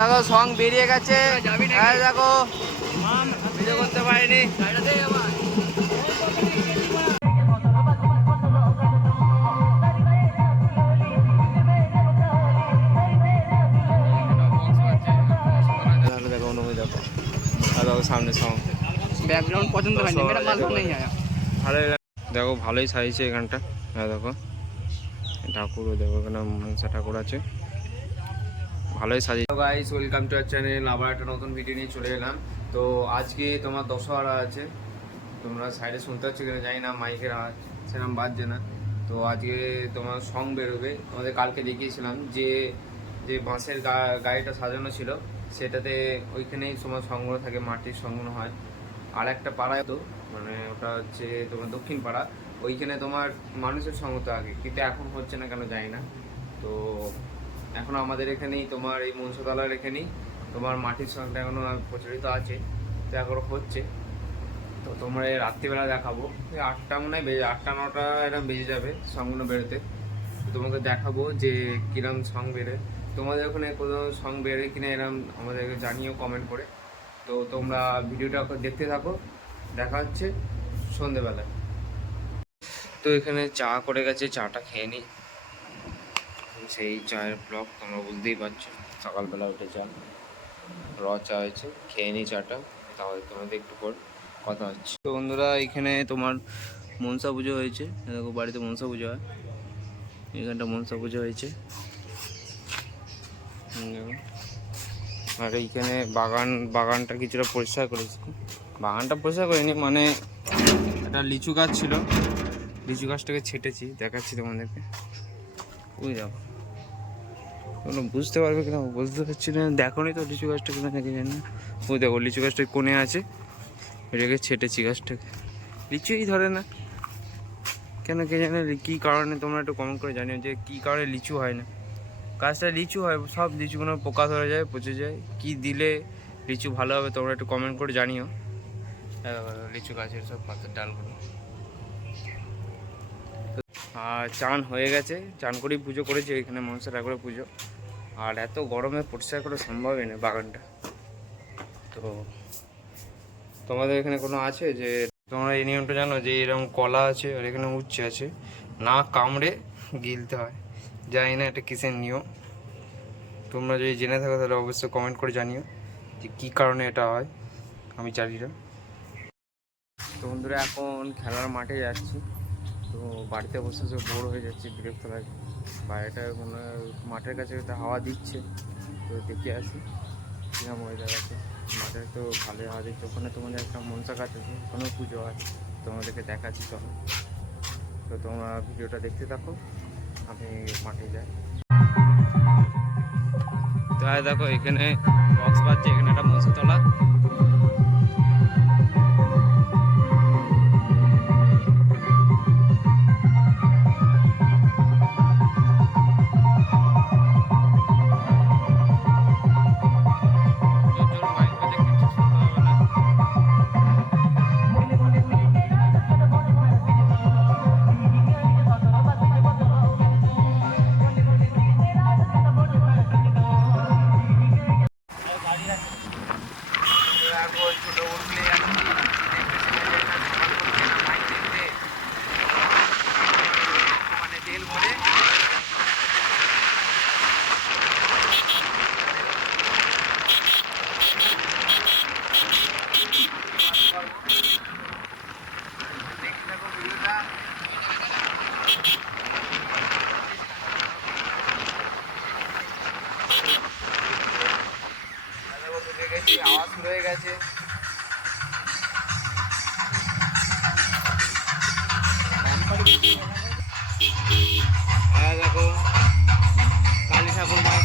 দেখো সং বেরিয়ে গেছে। হ্যাঁ, দেখো। করতে পারিনি। সামনে সং পছন্দ হয়নি। দেখো। ভালোই সাজছে এখানটা। হ্যাঁ দেখো। ঠাকুরও দেখো এখানে মনসা ঠাকুর আছে। ভালোই সাজিয়ে guys welcome to our channel আবার একটা নতুন ভিডিও নিয়ে চলে এলাম। তো আজকে তোমার দশহরা আছে। তোমরা সাইডে শুনতে পাচ্ছ কিনা জানি না, মাইকের আওয়াজ সেরকম বাজছে না। তো আজকে তোমার সং বেরোবে। তোমাদের কালকে দেখিয়েছিলাম যে যে বাঁশের গাড়িটা সাজানো ছিল, সেটাতে ওইখানেই তোমার সংগ্রহ থাকে, মাটির সংগ্রহ হয়। আর একটা পাড়ায় তো মানে ওটা হচ্ছে তোমার দক্ষিণ পাড়া। ওইখানে তোমার মানুষের সঙ্গ তো আগে, কিন্তু এখন হচ্ছে না কেন জানি না। তো এখন আমাদের এখানেই, তোমার এই মনসাতলার এখানেই, তোমার মাটির সঙ্গটা এখনও প্রচলিত আছে, তো এখনও হচ্ছে। তো তোমরা এই রাত্রিবেলা দেখাবো। এই আটটা মনে হয় বেজে, আটটা, নটা এরকম বেজে যাবে সঙ্গগুলো বেরোতে। তোমাকে দেখাবো যে কিরম সং বেরোয়। তোমাদের ওখানে কোনো সং বেরোয় কিনা এরম আমাদেরকে জানিও কমেন্ট করে। তো তোমরা ভিডিওটা দেখতে থাকো। দেখা হচ্ছে সন্ধেবেলায়। তো এখানে চা করে গেছে, চাটা খেয়ে নিই সেই চায়ের ব্লগ, তোমরা বুঝতেই পারছ। সকালবেলা উঠে চা র চা হয়েছে, খেয়ে নিই চাটা, তাহলে তোমাদের একটু পর কথা হচ্ছে। তো বন্ধুরা, এখানে তোমার মনসা পুজো হয়েছে। দেখো, বাড়িতে মনসা পুজো হয়। এখানটা মনসা পুজো হয়েছে। আর এইখানে বাগান, বাগানটা কিছুটা পরিষ্কার করেছি। বাগানটা পরিষ্কার করিনি মানে একটা লিচু গাছ ছিল। লিচু গাছটাকে ছেটেছি, দেখাচ্ছি তোমাদেরকে। ওই দেখো। কোনো বুঝতে পারবে কিনা বুঝতে পারছি না। দেখো নি তো লিচু গাছটা কিনা দেখে জানি না। ওই দেখো, লিচু গাছটা কোণে আছে। এটাকে ছেটেছি গাছটাকে। লিচুই ধরে না। কেন কে জানে কী কারণে তোমরা একটু কমেন্ট করে জানিও যে কী কারণে লিচু হয় না। গাছটা লিচু হয়, সব লিচুগুলো পোকা ধরে যায়, পচে যায়। কি দিলে লিচু ভালো হবে তোমরা একটু কমেন্ট করে জানিও। লিচু গাছের সব পাতার ডালগুলো। আর চান হয়ে গেছে। চান করেই পুজো করেছি, এখানে মনসা ঠাকুরের পুজো। আর এত গরমে পরিষ্কার করা সম্ভবই না বাগানটা। তো তোমাদের এখানে কোনো আছে যে তোমরা এই নিয়মটা জানো যে এরকম কলা আছে আর এখানে উচ্ছে আছে? না কামড়ে গিলতে হয়। জানি না এটা কিসের নিয়ম। তোমরা যদি জেনে থাকো তাহলে অবশ্যই কমেন্ট করে জানিও যে কী কারণে এটা হয়। আমি জানি না। তো বন্ধুরা, এখন খেলার মাঠে যাচ্ছি। তো বাড়িতে বসে বসে বোর হয়ে যাচ্ছি, বিরক্ত লাগে বাইরেটা মনে মাঠের কাছে একটা হাওয়া দিচ্ছে। তো দেখে আসি, কিরম ওয়েদার আছে। মাঠের তো ভালো হাওয়া দিচ্ছে। ওখানে তোমাদের একটা মনসা গাছ আছে, ওখানেও পুজো হয়। তোমাদেরকে দেখাচ্ছি, চলো। তো তোমরা ভিডিওটা দেখতে থাকো, আমি মাঠে যাই। তাই দেখো, এখানে বক্স বাজছে, এখানে একটা মনসাতলা। জোর হয়ে গেছে। দেখো, কালী ঠাকুর মাইক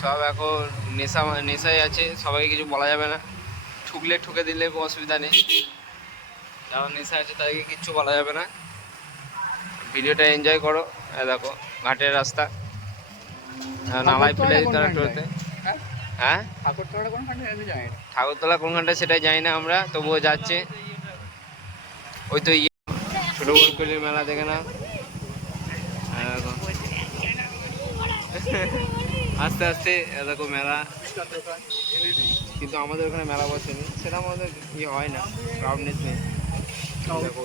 সব এখন নেশা নেশায় আছে, সবাইকে কিছু বলা যাবে না। ঠুকলে ঠুকে দিলে অসুবিধা নেই। যারা নেশা আছে তাদেরকে কিচ্ছু বলা যাবে না। ভিডিওটা এনজয় করো। দেখো, ঘাটের রাস্তা। নামাই ফেলে দিতে হবে টোটোতে। হ্যাঁ? না। ঠাকুরতলা কোন ঘণ্টা সেটাই জানি না আমরা তবুও যাচ্ছে। ওই তো ইয়ে ছোট বলকলির মেলা দেখে না হ্যাঁ, আস্তে আস্তে এ দেখো মেলা। কিন্তু আমাদের ওখানে মেলা বসেনি। সেটা আমাদের ইয়ে হয় না ক্রাউডনেস নেই।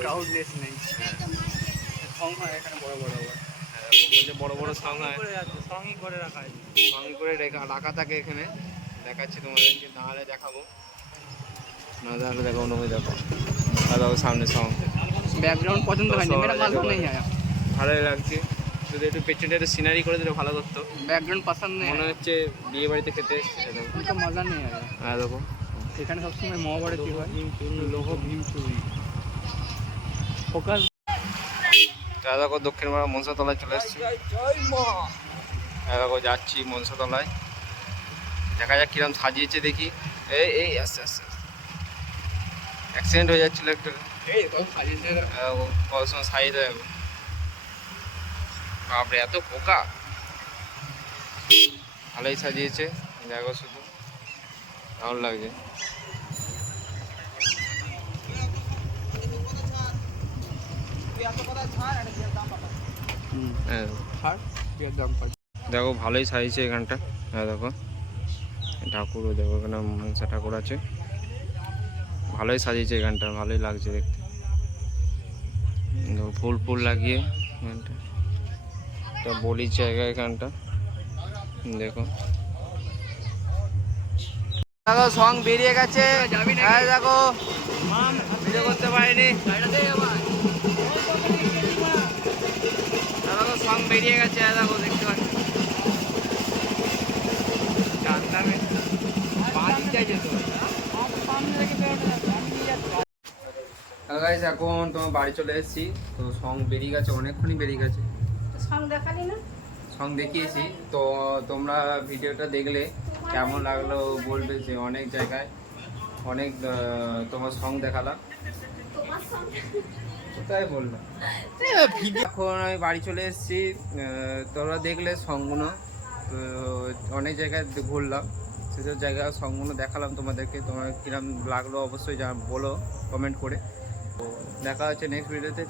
ক্রাউডনেস নেই। সং হয় এখানে বড় বড় বলছে বড় বড় হয় করে রাখা আছে করে রেখা রাখা থাকে এখানে। দেখাচ্ছি তোমাদেরকে নাহলে দেখাবো। না তাহলে দেখো অন্য দেখো। আর দেখো সামনে সং ব্যাকগ্রাউন্ড পছন্দ হয়নি। মেরা মালুম নেই আয়া ভালোই লাগছে। যদি একটু পেছনটা একটু সিনারি করে দিলে ভালো করতো। ব্যাকগ্রাউন্ড পছন্দ নেই মনে হচ্ছে বিয়ে বাড়িতে খেতে এরকম। মজা নেই আয়া আর দেখো। এখানে সবসময় মহাভারতই হয়? লোহ ভীম চুরি। ফোকাস দেখো দক্ষিণ পাড়া মনসাতলায় চলে এসেছি। দেখো যাচ্ছি মনসাতলায়। দেখা যাক কিরম সাজিয়েছে দেখি। এই এই আস্তে আস্তে অ্যাক্সিডেন্ট হয়ে যাচ্ছিল একটু। কত সময় সাজিয়ে বাপরে এত পোকা ভালোই সাজিয়েছে। দেখো শুধু। ভালো লাগছে। দেখো, ভালোই সাজিয়েছে এখানটা। হ্যাঁ দেখো। ঠাকুরও দেখো এখানে মনসা ঠাকুর আছে। ভালোই সাজিয়েছে এখানটা, ভালোই লাগছে দেখতে। দেখো, ফুল ফুল লাগিয়ে এখানটা। বলির জায়গা এখানটা। দেখো। দেখো সং বেরিয়ে গেছে। হ্যাঁ দেখো। করতে পারিনি। সং বেরিয়ে গেছে দেখো দেখতে পাচ্ছি। জানতাম হ্যালো গাইস এখন তোমার বাড়ি চলে এসেছি। তো সং বেরিয়ে গেছে অনেকক্ষণই বেরিয়ে গেছে। সং দেখালি না? সং দেখিয়েছি। তো তোমরা ভিডিওটা দেখলে কেমন লাগল বলবে যে অনেক জায়গায় অনেক তোমার সং দেখালাম। সঙ্গে বললাম এখন আমি বাড়ি চলে এসেছি তোমরা দেখলে সংগুলো অনেক জায়গায় ঘুরলাম সেসব জায়গায় সংগুলো দেখালাম তোমাদেরকে তোমার কিরম লাগল অবশ্যই যা বলো কমেন্ট করে। তো দেখা হচ্ছে নেক্সট ভিডিওতে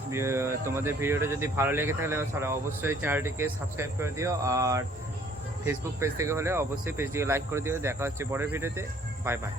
তোমাদের ভিডিওটা যদি ভালো লেগে থাকলে তাহলে অবশ্যই চ্যানেলটিকে সাবস্ক্রাইব করে দিও আর ফেসবুক পেজ থেকে হলে অবশ্যই পেজটিকে লাইক করে দিও। দেখা হচ্ছে পরের ভিডিওতে বাই বাই